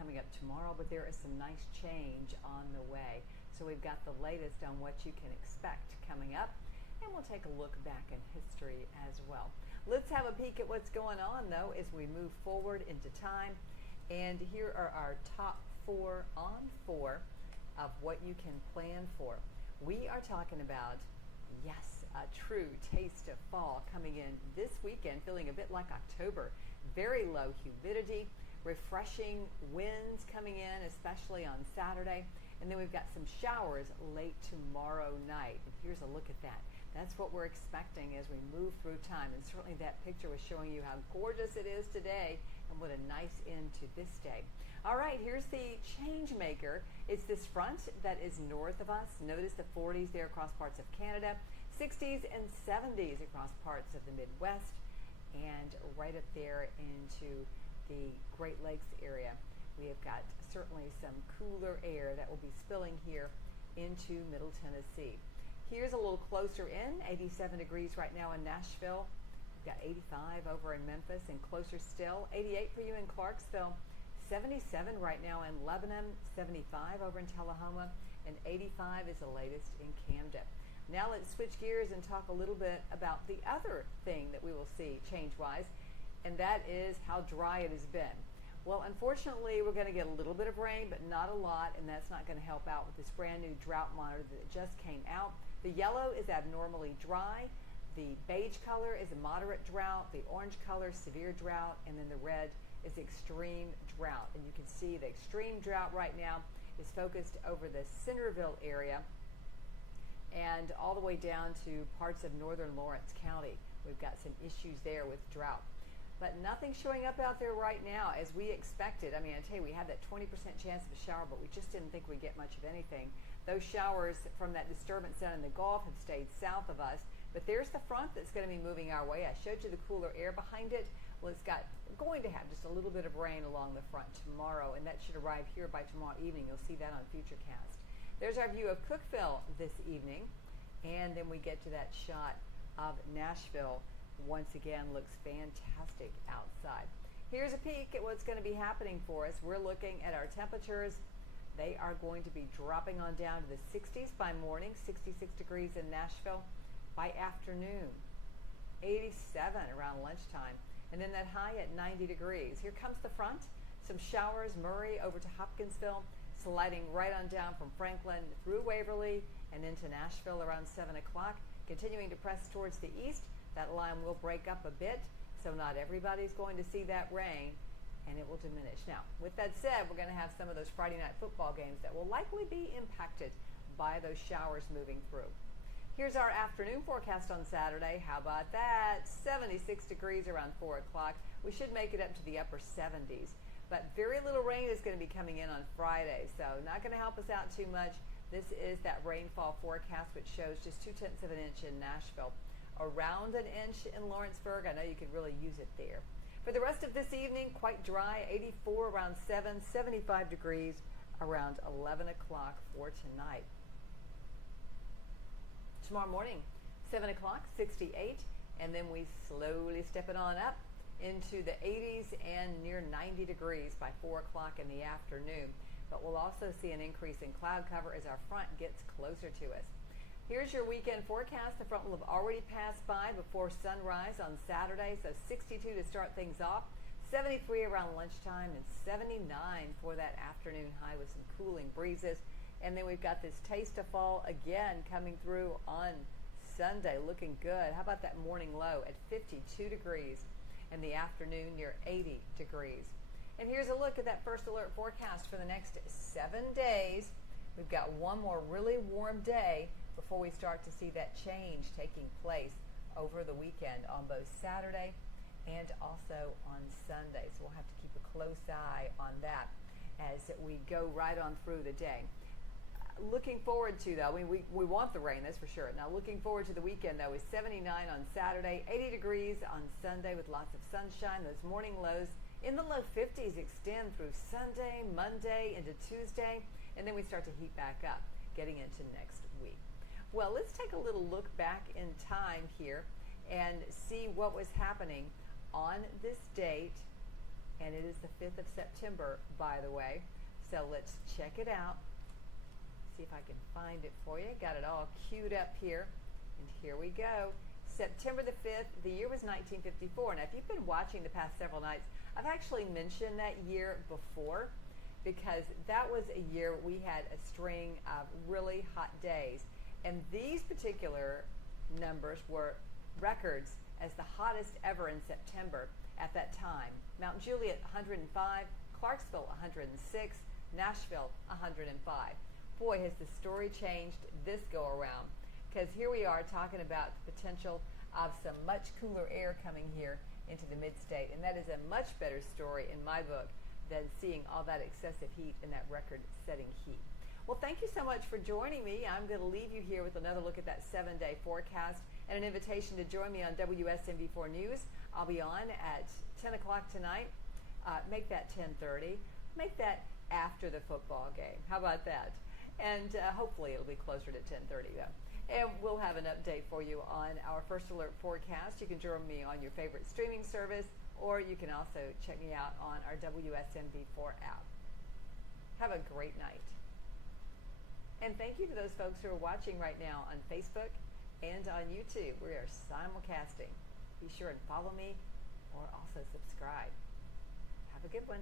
coming up tomorrow, but there is some nice change on the way. So we've got the latest on what you can expect coming up, and we'll take a look back in history as well. Let's have a peek at what's going on, though, as we move forward into time. And here are our top 4 on 4 of what you can plan for. We are talking about, yes, a true taste of fall coming in this weekend, feeling a bit like October. Very low humidity, refreshing winds coming in, especially on Saturday. And then we've got some showers late tomorrow night. And here's a look at that. That's what we're expecting as we move through time. And certainly that picture was showing you how gorgeous it is today and what a nice end to this day. All right, here's the change maker. It's this front that is north of us. Notice the 40s there across parts of Canada, 60s and 70s across parts of the Midwest, and right up there into the Great Lakes area. We have got certainly some cooler air that will be spilling here into Middle Tennessee. Here's a little closer in, 87 degrees right now in Nashville. We've got 85 over in Memphis, and closer still, 88 for you in Clarksville, 77 right now in Lebanon, 75 over in Tullahoma, and 85 is the latest in Camden. Now let's switch gears and talk a little bit about the other thing that we will see change-wise, and that is how dry it has been. Well, unfortunately, we're going to get a little bit of rain, but not a lot, and that's not going to help out with this brand new drought monitor that just came out. The yellow is abnormally dry. The beige color is a moderate drought. The orange color, severe drought, and then the red is extreme drought. And you can see the extreme drought right now is focused over the Centerville area and all the way down to parts of northern Lawrence County. We've got some issues there with drought. But nothing showing up out there right now as we expected. I mean, I tell you, we had that 20% chance of a shower, but we just didn't think we'd get much of anything. Those showers from that disturbance down in the Gulf have stayed south of us. But there's the front that's going to be moving our way. I showed you the cooler air behind it. Well, going to have just a little bit of rain along the front tomorrow, and that should arrive here by tomorrow evening. You'll see that on Futurecast. There's our view of Cookeville this evening, and then we get to that shot of Nashville. Once again, looks fantastic outside. Here's a peek at what's going to be happening for us. We're looking at our temperatures. They are going to be dropping on down to the 60s by morning, 66 degrees in Nashville. By afternoon, 87 around lunchtime, and then that high at 90 degrees. Here comes the front. Some showers, Murray over to Hopkinsville, sliding right on down from Franklin through Waverly and into Nashville around 7 o'clock. Continuing to press towards the east, that line will break up a bit, so not everybody's going to see that rain, and it will diminish. Now, with that said, we're going to have some of those Friday night football games that will likely be impacted by those showers moving through. Here's our afternoon forecast on Saturday. How about that? 76 degrees around 4 o'clock. We should make it up to the upper 70s. But very little rain is going to be coming in on Friday, so not going to help us out too much. This is that rainfall forecast, which shows just 0.2 of an inch in Nashville. Around an inch in Lawrenceburg. I know you could really use it there. For the rest of this evening, quite dry, 84 around 7, 75 degrees around 11 o'clock for tonight. Tomorrow morning, 7 o'clock, 68, and then we slowly step it on up into the 80s and near 90 degrees by 4 o'clock in the afternoon. But we'll also see an increase in cloud cover as our front gets closer to us. Here's your weekend forecast. The front will have already passed by before sunrise on Saturday, so 62 to start things off, 73 around lunchtime, and 79 for that afternoon high with some cooling breezes. And then we've got this taste of fall again coming through on Sunday, looking good. How about that morning low at 52 degrees and the afternoon near 80 degrees. And here's a look at that first alert forecast for the next 7 days. We've got one more really warm day before we start to see that change taking place over the weekend on both Saturday and also on Sunday. So we'll have to keep a close eye on that as we go right on through the day. Looking forward to, though, we want the rain, that's for sure. Now, looking forward to the weekend, though, is 79 on Saturday, 80 degrees on Sunday with lots of sunshine. Those morning lows in the low 50s extend through Sunday, Monday, into Tuesday, and then we start to heat back up getting into next week. Well, let's take a little look back in time here and see what was happening on this date and it is the 5th of September, by the way. So let's check it out. See if I can find it for you. Got it all queued up here, and here we go. September the 5th, the year was 1954. Now, if you've been watching the past several nights, I've actually mentioned that year before because that was a year we had a string of really hot days. And these particular numbers were records as the hottest ever in September at that time. Mount Juliet, 105, Clarksville, 106, Nashville, 105. Boy, has the story changed this go around, because here we are talking about the potential of some much cooler air coming here into the mid-state, and that is a much better story in my book than seeing all that excessive heat and that record-setting heat. Well, thank you so much for joining me. I'm going to leave you here with another look at that 7-day forecast and an invitation to join me on WSMV4 News. I'll be on at 10 o'clock tonight. Make that 10:30. Make that after the football game. How about that? And hopefully it'll be closer to 10:30 though. And we'll have an update for you on our First Alert forecast. You can join me on your favorite streaming service, or you can also check me out on our WSMV4 app. Have a great night. And thank you to those folks who are watching right now on Facebook and on YouTube. We are simulcasting. Be sure and follow me or also subscribe. Have a good one.